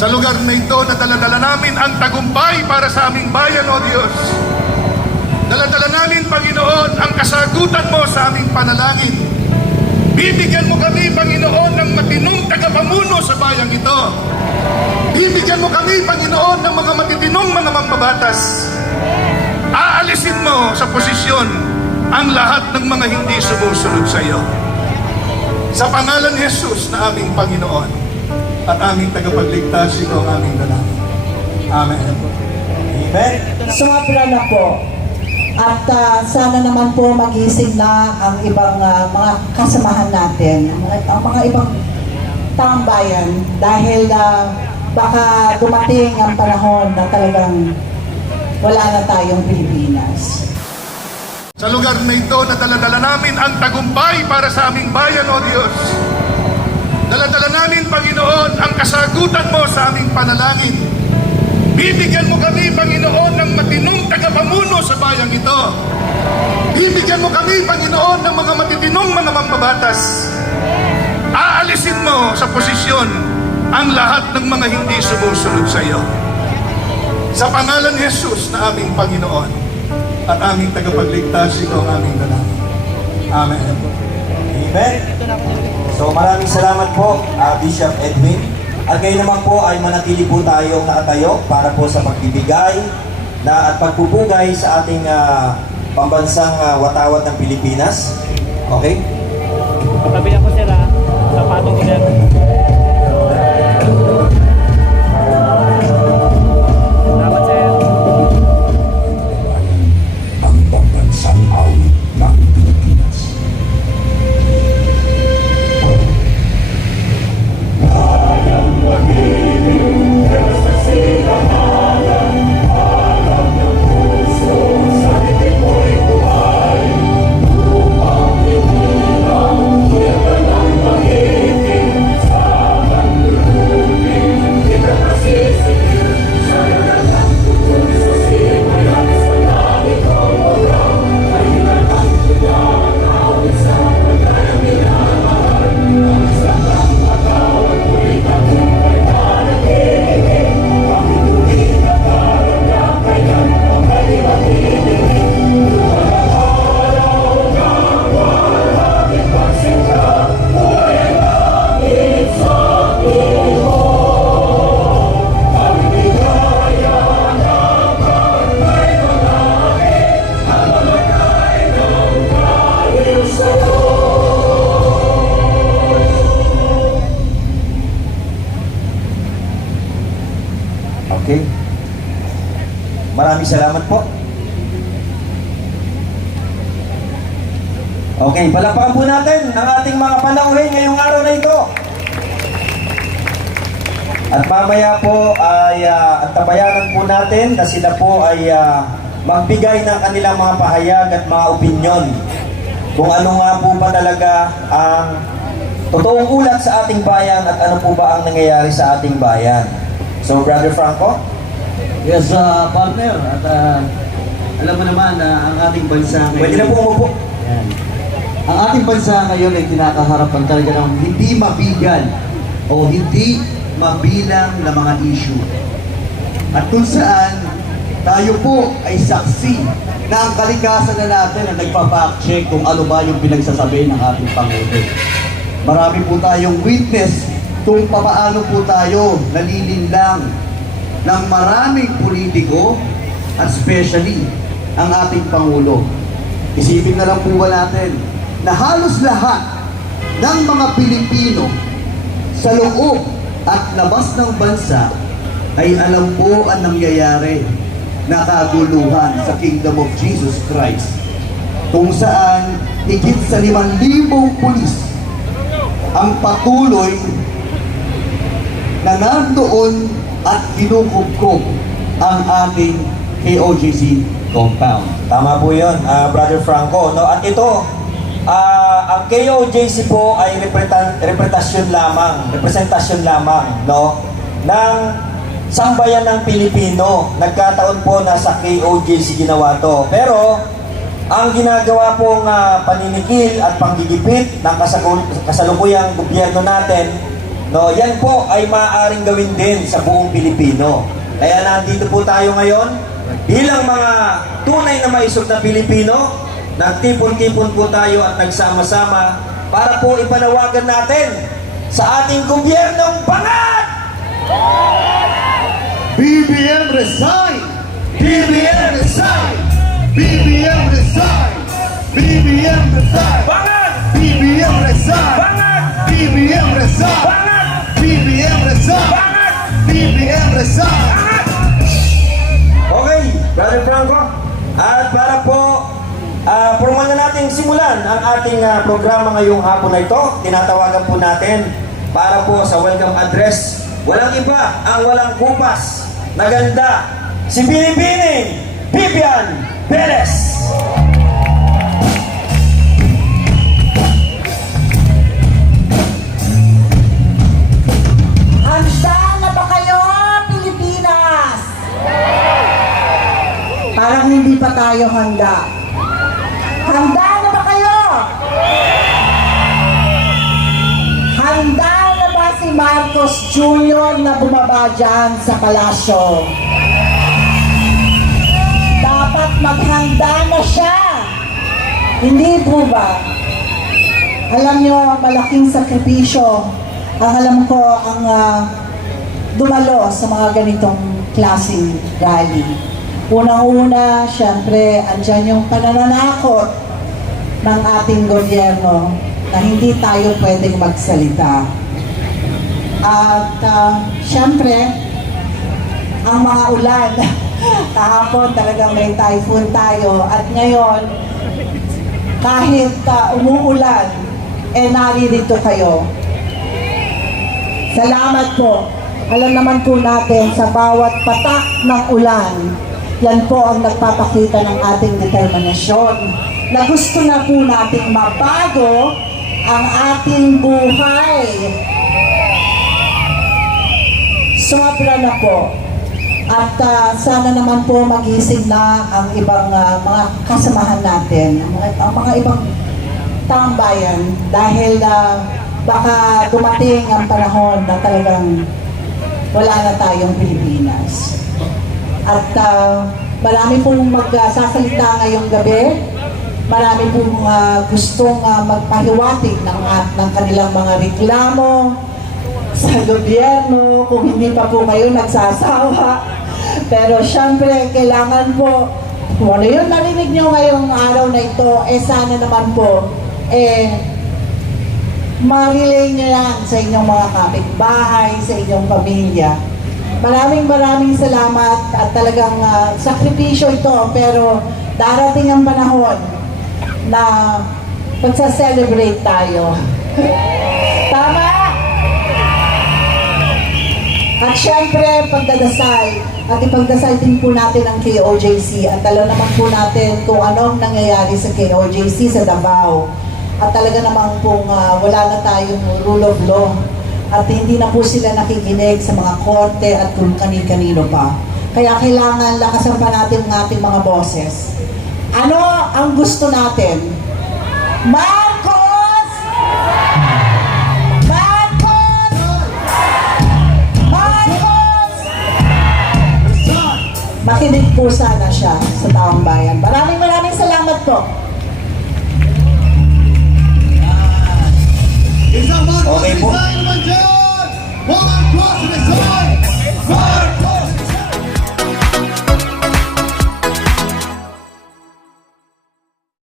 Sa lugar na ito, nadala-dala namin ang tagumpay para sa aming bayan, O Diyos. Daladala namin, Panginoon, ang kasagutan mo sa aming panalangin. Bibigyan mo kami, Panginoon, ng matinong tagapamuno sa bayang ito. Bibigyan mo kami, Panginoon, ng mga matitinong mga mambabatas. Aalisin mo sa posisyon ang lahat ng mga hindi sumusunod sa iyo. Sa pangalan ni Jesus na aming Panginoon at aming tagapagligtas, ito ang aming dalangin. Amen. Amen. Sumapila na po. At sana naman po magising na ang ibang mga kasamahan natin, ang mga ibang tambayan, dahil baka dumating ang panahon na talagang wala na tayong Pilipinas. Sa lugar na ito, nadala-dala namin ang tagumpay para sa aming bayan, O Diyos. Daladala namin, Panginoon, ang kasagutan mo sa aming panalangin. Bibigyan mo kami, Panginoon, ng matinong tagapamuno sa bayang ito. Bibigyan mo kami, Panginoon, ng mga matitinong mga mambabatas. Aalisin mo sa posisyon ang lahat ng mga hindi sumusunod sa iyo. Sa pangalan ni Jesus na aming Panginoon at aming tagapagligtas, ito ang aming dalangin. Amen. Amen. So maraming salamat po, Bishop Edwin. At ngayon naman po ay manatili po tayong nakatayo para po sa pagbibigay at pagpupugay sa ating pambansang watawat ng Pilipinas. Okay? Patabihan ko sila sa patong ko dyan. Salamat, sir. Ang pambansang awit ng Pilipinas. Kayang magiging sa sinamalan, alam ng puso sa titik mo'y buhay. Upang inilang, kita ng magiging sa kanlulubing, kita nasisipin sa lalang puso simulan sa langit o walang kailan ang pinakaw sa pagkayang minamahal ang sakang matawag mo'y tagumpay na nagiging pamituhin at karanya kailan ang may magiging walang araw na walang pagsika buhay ang langit sa iyo ang bigaya naman ay malaki ang mamatay ng dahil sa'yo. Okay. Maraming salamat po. Okay, palakpakan po natin ang ating mga panauhin ngayong araw na ito. At mamaya po ay antabayanan po natin na sila po ay magbigay ng kanilang mga pahayag at mga opinyon kung ano nga po ba talaga ang totoong ulat sa ating bayan at ano po ba ang nangyayari sa ating bayan. So, Brother Franco? Yes, partner. At alam mo naman na ang ating bansa ngayon... Pwede na po umupo. Yan. Ang ating bansa ngayon ay kinakaharapan talaga ng hindi mabigan o hindi mabilang na mga issue. At kung saan tayo po ay saksi na ang kalikasan na natin ang nagpa-fact-check kung ano ba yung pinagsasabi ng ating Pangulo. Marami po tayong witness kung paano po tayo nalilinlang ng maraming politiko at especially ang ating Pangulo. Isipin na lang po ba natin na halos lahat ng mga Pilipino sa loob at labas ng bansa ay alam po ang nangyayari na kaguluhan sa Kingdom of Jesus Christ, kung saan higit sa 5,000 pulis ang patuloy na nandoon at kinukubkob ang ating KOJC compound. Tama po yun, Brother Franco. No? At ito, ang KOJC po ay representasyon lamang no? ng sambayan ng Pilipino. Nagkataon po na sa KOJC ginawa to. Pero, ang ginagawa pong paninigil at panggigipit ng kasalukuyang gobyerno natin No, yan po ay maaaring gawin din sa buong Pilipino. Kaya nandito po tayo ngayon bilang mga tunay na maisog na Pilipino, nagtipon-tipon po tayo at nagsama-sama para po ipanawagan natin sa ating gobyernong bangat! BBM resign! BBM resign! BBM resign! BBM resign! Bangat! BBM resign! Bangat! BBM resign! Bangat! BBM resign! Bangat! BBM resign! Okay, Brother Franco. At para po formal na natin simulan ang ating programa ngayong hapon na ito, tinatawagan po natin para po sa welcome address. Walang iba ang walang kupas na ganda, si Binibining Vivian Perez. Handa na ba kayo, Pilipinas? Parang hindi pa tayo handa. Handa na ba kayo? Handa na ba si Marcos Jr. na bumaba dyan sa palasyo? Dapat maghanda na siya. Hindi po ba? Alam nyo, malaking sakripisyo ang alam ko ang dumalo sa mga ganitong klaseng rally. Unang-una, syempre, andyan yung pananakot ng ating gobyerno na hindi tayo pwedeng magsalita. At syempre, ang mga ulan, kahapon talagang may typhoon tayo at ngayon, kahit umuulan, naririto kayo. Salamat po. Alam naman po natin sa bawat patak ng ulan, yan po ang nagpapakita ng ating determinasyon na gusto na po nating mabago ang ating buhay. Sobra na po. At sana naman po magising na ang ibang mga kasamahan natin, ang mga ibang tambayan dahil baka dumating ang panahon na talagang wala na tayong Pilipinas. At marami pong magsasalita ngayong gabi, marami pong gustong magpahiwatig ng kanilang mga reklamo sa gobyerno, kung hindi pa po kayo nagsasawa. Pero syempre, kailangan po, kung ano yung narinig nyo ngayong araw na ito, sana naman po, ma-relay nyo yan sa inyong mga kapitbahay, sa inyong pamilya. Maraming salamat at talagang sakripisyo ito, pero darating ang panahon na magsa-celebrate tayo. Tama? At syempre, pagdadasal, at ipagdasal din po natin ang KOJC at alam naman po natin kung anong nangyayari sa KOJC sa Davao. At talaga namang pong wala na tayong rule of law at hindi na po sila nakikinig sa mga korte at kung kani-kanino pa. Kaya kailangan lakasan pa natin ang ating mga boses. Ano ang gusto natin? Marcos! Marcos! Marcos! Makinig po sana siya sa taong bayan. Maraming salamat po. Isang Marcos Okay po. resign naman dyan! Marcos resign!